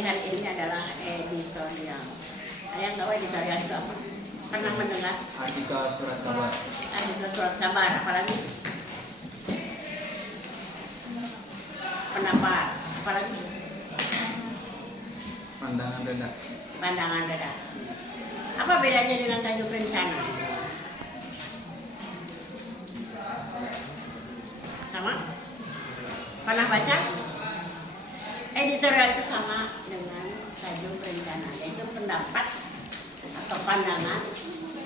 pilihan ini adalah editorial. Ada yang tahu editorial itu apa? Pernah mendengar? Artikel surat kabar. Artikel surat kabar, apalagi? Pendapat, apalagi? Pandangan redaksi. Pandangan redaksi. Apa bedanya dengan tajuk rencana? Sama? Pernah baca? Editorial itu sama dengan tajuk rencana, yaitu pendapat atau pandangan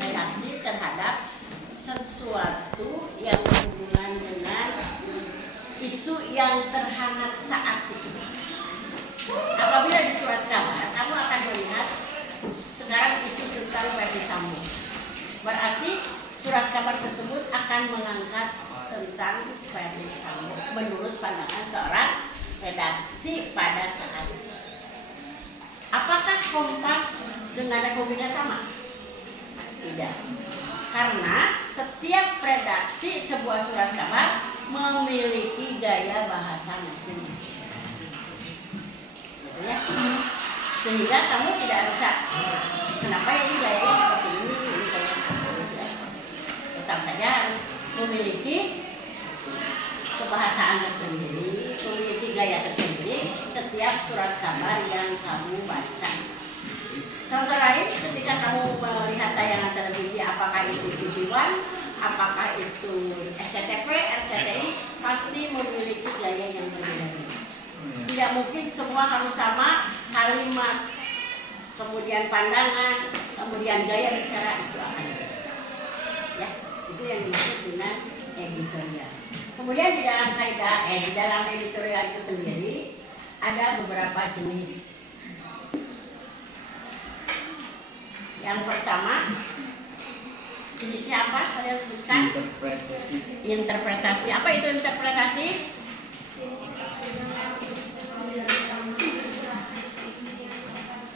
redaksi terhadap sesuatu yang berhubungan dengan isu yang terhangat saat itu. Apabila di surat kabar, kamu akan melihat sekarang isu tentang Verdi Sambo. Berarti surat kabar tersebut akan mengangkat tentang Verdi Sambo menurut pandangan seorang redaksi pada saat itu. Apakah Kompas dengan Republika sama? Tidak. Karena setiap redaksi sebuah surat kabar memiliki gaya bahasa masing-masing. Gitu ya. Sehingga kamu tidak usah kenapa ini gayanya seperti ini gayanya seperti itu. Tetap saja harus memiliki kebahasaan tersendiri, memiliki gaya tersendiri setiap surat kabar yang kamu baca. Contoh lain, ketika kamu melihat tayangan televisi, apakah itu TV One, apakah itu SCTV, RCTI, pasti memiliki gaya yang berbeda-beda. Tidak mungkin semua harus sama, kalimat, kemudian pandangan, kemudian gaya bicara itu akan berbeda. Ya, itu yang dimaksud dengan editorial. Kemudian di dalam kaidah, di dalam editorial itu sendiri ada beberapa jenis. Yang pertama, jenisnya apa? Saya sebutkan. Interpretasi. Interpretasi. Apa itu interpretasi?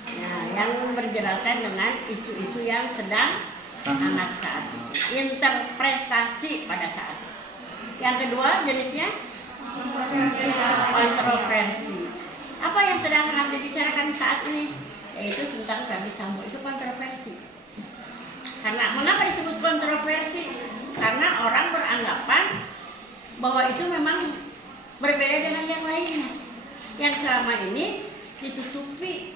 Nah, yang bergerakkan dengan isu-isu yang sedang hangat saat ini. Interpretasi pada saat ini. Yang kedua jenisnya kontroversi. Apa yang sedang hangat dibicarakan saat ini? Yaitu tentang Verdi Sambo, itu kontroversi. Karena mengapa disebut kontroversi? Karena orang beranggapan bahwa itu memang berbeda dengan yang lainnya, yang selama ini ditutupi,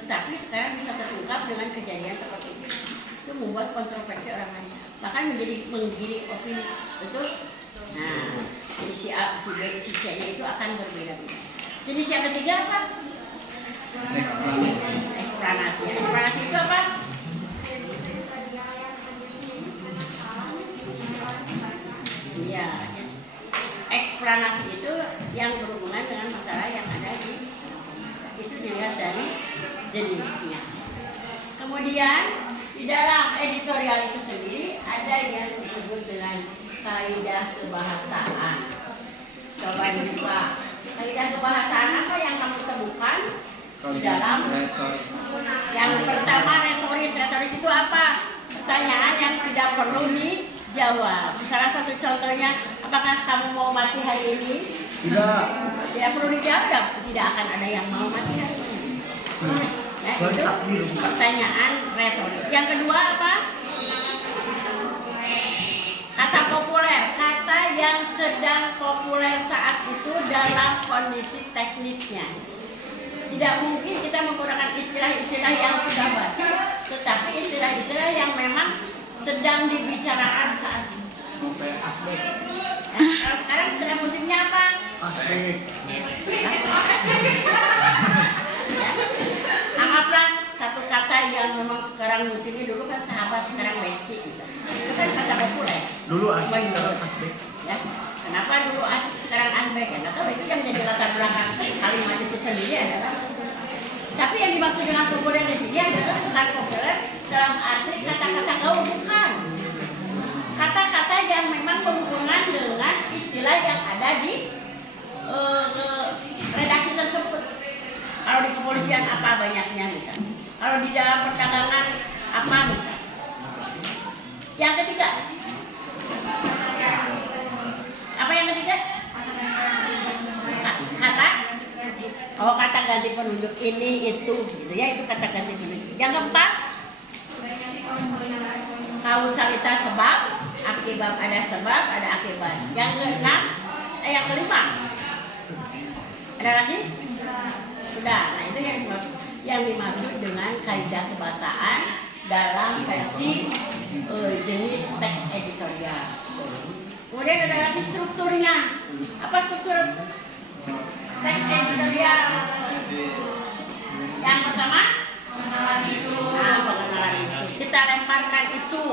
tetapi sekarang bisa terungkap dengan kejadian seperti ini. Itu membuat kontroversi orang lain, bahkan menjadi menggiring opini, betul? Nah, jadi si A, si B, si C-nya itu akan berbeda-beda. Jenis yang ketiga apa? Eksplanasi. Eksplanasi itu apa? Ya, eksplanasi itu yang berhubungan dengan masalah yang ada di itu dilihat dari jenisnya. Kemudian di dalam editorial itu sendiri ada yang disebut dengan kaidah kebahasaan. Coba dibuka. Kaidah kebahasaan apa yang kamu temukan di dalam? Retoris. Yang pertama retoris. Retoris itu apa? Pertanyaan yang tidak perlu dijawab. Salah satu contohnya, apakah kamu mau mati hari ini? Tidak. Tidak perlu dijawab. Tidak akan ada yang mau mati hari ini. Ya, itu pertanyaan retoris. Yang kedua apa? Kata populer. Kata yang sedang populer saat itu dalam kondisi teknisnya. Tidak mungkin kita menggunakan istilah-istilah yang sudah basi, tetapi istilah-istilah yang memang sedang dibicarakan saat ini. Aspek. Kalau sekarang istilah musiknya apa? Aspek. Ya. Anggaplah satu kata yang memang sekarang musiknya, dulu kan sahabat, sekarang bestie misalnya. Itu kan kata populer. Dulu asik, sekarang aspek. Ya. Kenapa dulu asik sekarang anbek? Ya nggak tahu, itu yang jadi latar belakang kalimat itu sendiri adalah. Tapi yang dimaksud dengan populer di sini adalah bukan populer dalam arti kata-kata gaul, bukan. Kata-kata yang memang berhubungan dengan istilah yang ada di redaksi tersebut. Kalau di kepolisian apa banyaknya misalnya. Kalau di dalam perdagangan apa misalnya. Yang ketiga, apa yang ketiga? Kata Oh, kata ganti penunjuk ini itu gitu ya, itu kata ganti penunjuk. Yang keempat, kausalitas sebab, akibat, ada sebab, ada akibat. Yang keenam, yang kelima, ada lagi? Sudah. Nah, itu yang dimaksud dengan kaidah kebahasaan dalam versi jenis teks editorial. Kemudian ada lagi strukturnya. Apa struktur teks editorial? Yang pertama, pengenalan isu. Nah, pengenalan isu. Kita lemparkan isu.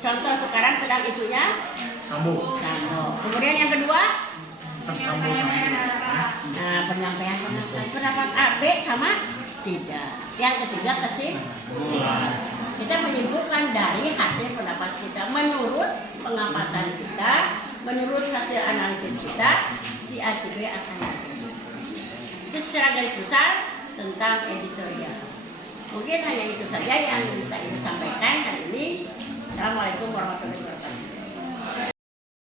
Contoh sekarang sedang isunya Sambo. Kemudian yang kedua, Sambo. nah, penyampaian pendapat A, B sama tidak. Yang ketiga, kesimpulan. Kita menyimpulkan dari hasil pendapat kita menurut pengamatan kita, menurut hasil analisis kita, si A si B akan datang. Itu secara garis besar tentang editorial. Mungkin hanya itu saja yang bisa Ibu sampaikan hari ini. Assalamualaikum warahmatullahi wabarakatuh.